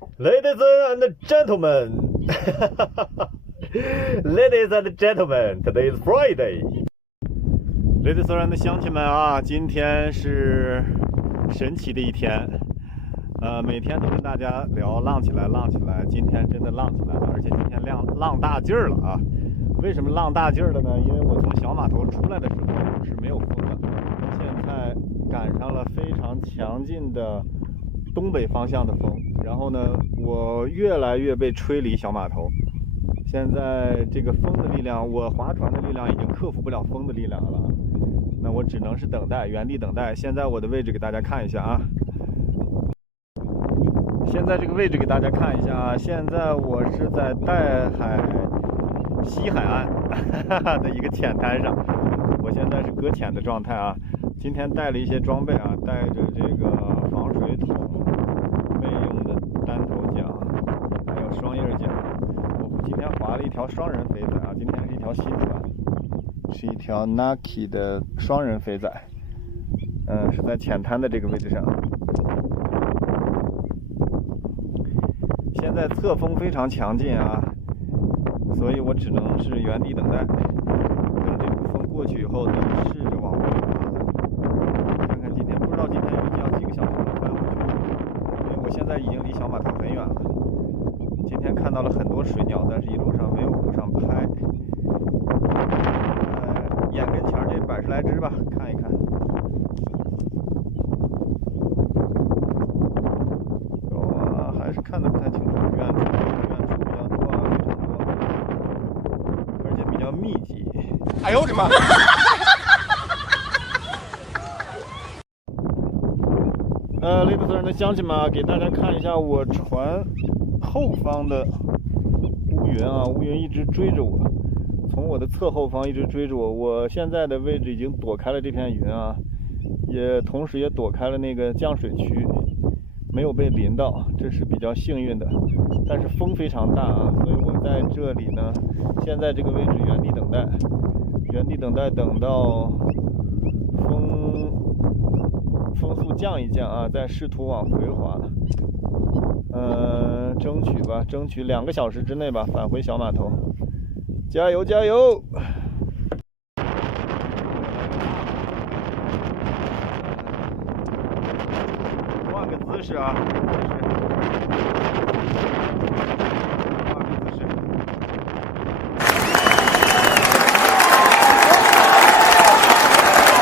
Ladies and gentlemen, ladies and gentlemen, today is Friday. Ladies and 乡亲们啊，今天是神奇的一天。每天都跟大家聊浪起来，浪起来。今天真的浪起来了，而且今天浪大劲儿了啊！为什么浪大劲儿了呢？因为我从小码头出来的时候是没有风的，现在赶上了非常强劲的东北方向的风，然后呢，我越来越被吹离小码头。现在这个风的力量，我划船的力量已经克服不了风的力量了，那我只能是等待，原地等待。现在我的位置给大家看一下啊。现在这个位置给大家看一下啊，现在我是在岱海西海岸的一个浅滩上，我现在是搁浅的状态啊。今天带了一些装备啊，带着这个防水桶、备用的单头桨，还有双叶桨。我今天划了一条双人肥仔啊，今天是一条新船，是一条 Naki 的双人肥仔，是在浅滩的这个位置上。现在侧风非常强劲啊，所以我只能是原地等待，等这股风过去以后，再试着往回划。看看今天，不知道今天预计要几个小时能翻回去，因为我现在已经离小码头很远了。今天看到了很多水鸟，但是一路上没有顾上拍。眼跟前这100来只吧，看一看。还是看得不太清楚，远处比较多啊，非常多，而且比较密集。哎呦我的妈！Ladies and 乡亲们啊，给大家看一下我船后方的乌云啊，乌云一直追着我，从我的侧后方一直追着我。我现在的位置已经躲开了这片云啊，同时也躲开了那个降水区。没有被淋到，这是比较幸运的，但是风非常大啊，所以我在这里呢，现在这个位置原地等待，等到风速降一降啊，再试图往回滑，争取2个小时之内吧，返回小码头，加油加油！姿势啊，姿势。